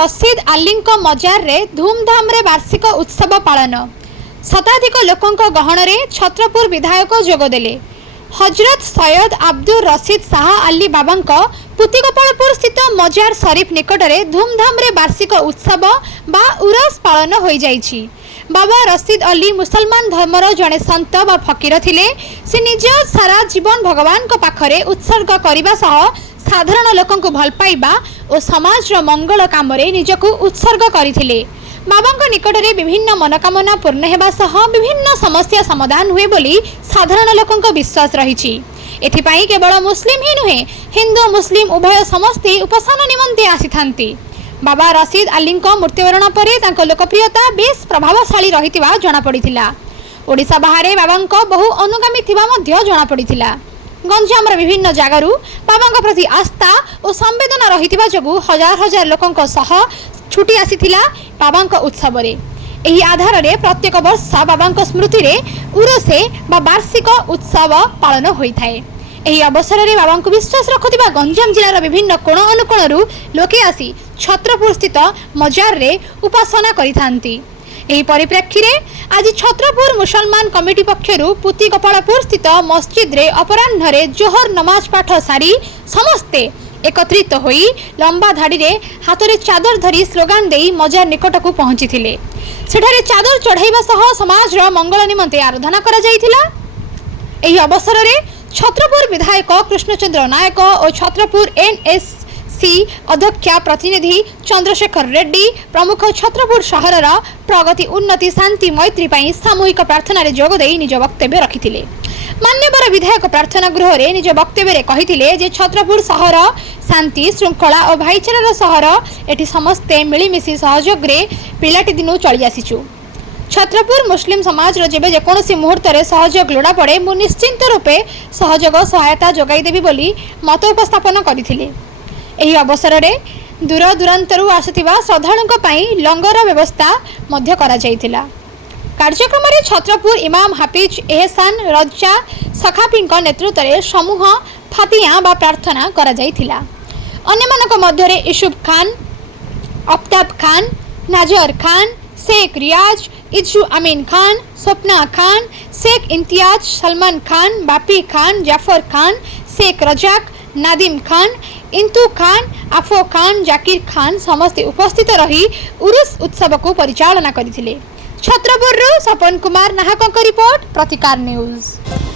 रशीद अली मजार रे धूमधाम रे वार्षिक उत्सव पालन। शताधिक लोकों गहण में छत्रपुर विधायक जोगदेले। हजरत सैयद अब्दुल रशीद शाह अली बाबा पुतिगोपालपुर स्थित मजार शरीफ निकट में धूमधाम रे वार्षिक उत्सव बा उरस पालन हो जाइछि। बाबा रशीद अली मुसलमान धर्मर जड़े संत व फकीर थिले। से निज सारा जीवन भगवान को पाखरे उत्सर्ग करने सह साधारण लोकंकु भल पाइबा और समाज मंगल काम निजकु उत्सर्ग करथिले। बाबा निकट में विभिन्न मनोकामना पूर्ण हेबा सह विभिन्न समस्या समाधान हुए बोली साधारण लोकंक विश्वास रही। एथिपाई केवल मुस्लिम ही नुहे हिंदू मुस्लिम उभय समस्ते उपासना निमंते आसी थांती। बाबा रशीद अली मृत्युवरण पर लोकप्रियता बेस प्रभावशाली रही जना पड़ा। ओडिशा बाहर बाबा बहु अनुगामी जना पड़ा। गंजाम विभिन्न जगार बाबा प्रति आस्था और संवेदना रही जो हजार हजार लोकों सह छुटी आसीथिला बाबा उत्सव रे। एही आधार रे प्रत्येक वर्ष बाबा स्मृति रे उरसे बा वार्षिक उत्सव पालन होता है। एही अवसर रे बाबा को विश्वास रखुथिबा गंजाम जिलार विभिन्न कोण अनुकोणरू लोके आसी छत्रपुर स्थित मजार रे उपासना करिथांती। एही परिप्रेक्षी रे आज छत्रपुर मुसलमान कमिटी पक्षरु पुतिगोपालपुर स्थित मस्जिद रे अपराह्न रे जोहर नमाज पाठ सारी समस्ते एकत्रित होई लंबा धाड़ी रे हाथ रे चादर धरी स्लोगान देई मजार निकट को पहुंची थिले। सेठारे चादर चढ़ाइबा सह समाज रो मंगल निमंते आराधना करा जाइथिला। एही अवसर रे छत्रपुर विधायक कृष्णचंद्र नायक और छत्रपुर एनएससी अध्यक्षा प्रतिनिधि चंद्रशेखर रेड्डी प्रमुख छत्रपुर शहर प्रगति उन्नति शांति मैत्री पाई सामूहिक प्रार्थना रे जोग देई निज वक्तव्य रखिथिले। मान्यवर विधायक प्रार्थना गृह रे निज वक्तव्य रे कहिथिले जे छत्रपुर शहर शांति श्रृंखला और भाईचारार शहर। एठी समस्ते मिलीमिशी सहयोग रे पिलाटी दिनु चली आसीचु। छत्रपुर मुस्लिम समाज रो जेबे जेकोसी मुहूर्त रे सहयोग लोड़ा पड़े मु निश्चिंत रूपे सहयोग सहायता जोगाई देबी बोली मत उपस्थापन करथिले। एही अवसर रे दूर दूरांतरु आसुथिबा श्रद्धालुंक पई लंगर व्यवस्था मध्य करा जायतिला। कार्यक्रम में छत्रपुर इमाम हाफिज एहसान रज्जा सखाफी नेतृत्व में समूह फातिया बा प्रार्थना करा जायतिला। अन्यमानक मध्यरे यूसुफ खान, अफ्ताब खान, नाजर खान, शेख रियाज, इज्जू अमीन खान, स्वप्ना खान, शेख इम्तियाज, सलमान खान, बापी खान, जाफर खान, शेख रजाक, नादिम खान, इंतु खान, आफो खान, जाकिर खान समस्ते उपस्थित रही उरुस उत्सव को परिचालना करथिले। छत्रपुर सपन कुमार नाहक रिपोर्ट प्रतिकार न्यूज।